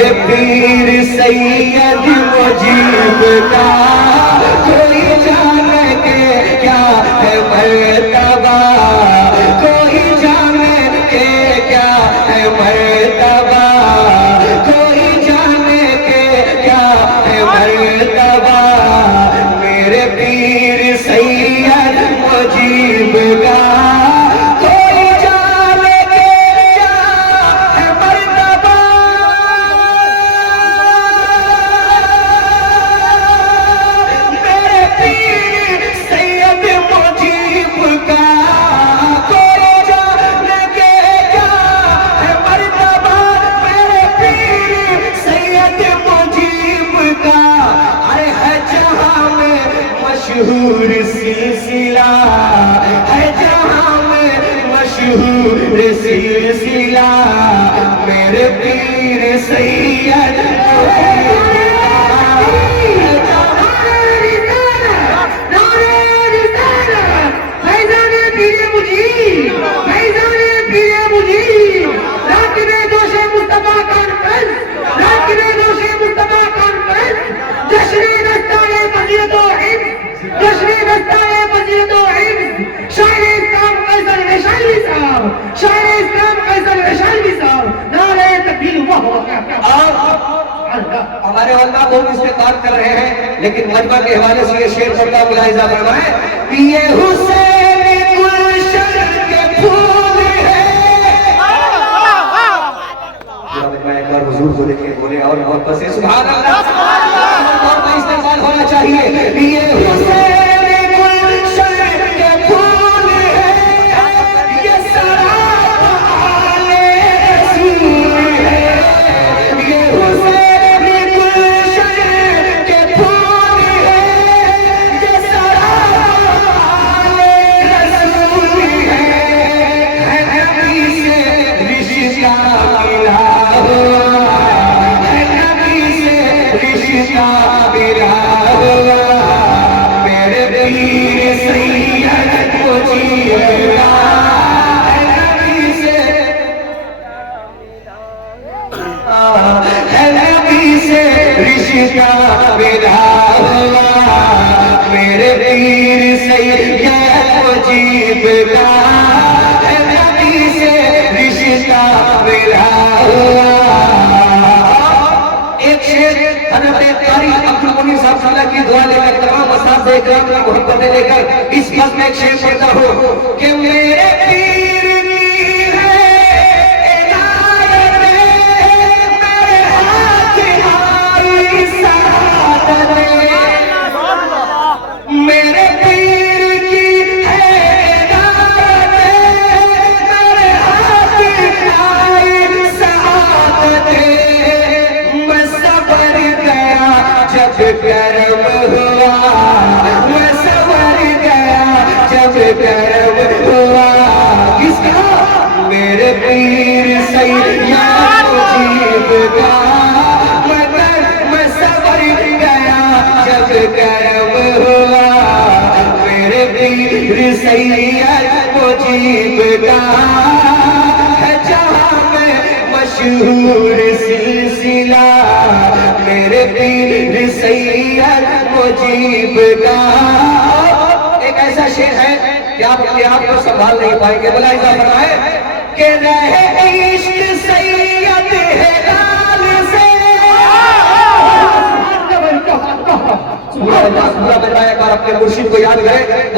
मेरे पीर सैयद मुजीब का कोई जाने के क्या है मर्तबा, कोई जाने के क्या है मर्तबा, कोई जाने के क्या है मर्तबा। मेरे पीर सैयद मुजीब का कोई जाने के क्या है मर्तबा। मेरे पीर सैयद मुजीब का कोई जाने के क्या है मर्तबा। मेरे पीर सैयद मुजीब का अरे है जहां में मशहूर सिलसिला, है जहां में मशहूर सिलसिला। मेरे पीर सैयद हमारे अल्लाह बहुत इस पे काम कर रहे हैं, लेकिन मजमा के हवाले से ये शेर पढ़ता मुलाहिजा फरमाए कि ये हुसैन गुलशन के फूल है। एक बार हुजूर को देखिए, बोले और मोहब्बत से सुभान अल्लाह, और का इस्तेमाल होना चाहिए। ये हुसैन गुलशन के फूल है, ये सराब आले रसूल है। ये हुसैन गुलशन के फूल है, ये सराब आले रसूल है। नबी से रिश्ता मिला हुआ, नबी से रिश्ता मिला हुआ। मेरे पीर सैयद मुजीब का नबी से रिश्ता मिला हुआ। मेरे पीर सैयद मुजीब का नबी से रिश्ता मिला हुआ। एक शेर हज़रत कारी अब्दुल मुनीर साहब की दुआ लेकर, तमाम असातिज़े इकराम की मोहब्बतें लेकर इस वक्त में एक शेर पढ़ता हूँ कि मेरे पीर की है इनायत, मेरे हाथ आई सआदत। मेरे पीर की है इनायत, मेरे हाथ आई सआदत। मैं सबर गया जब करम हुआ, मैं सबर गया जब करम हुआ। किसका? मेरे पीर सैयद मुजीब का। मैं सबर गया जब करम हुआ। मेरे पीर सैयद मुजीब का है जहां में मशहूर सिलसिला। मेरे पीर सैयद मुजीब का। एक ऐसा शेर है कि आप अपने आप को संभाल नहीं पाएंगे। मुलाहिजा फरमाए कि रहे इश्क सैयद है लाल से। पूरा बताया कर अपने मुर्शिद को याद करें।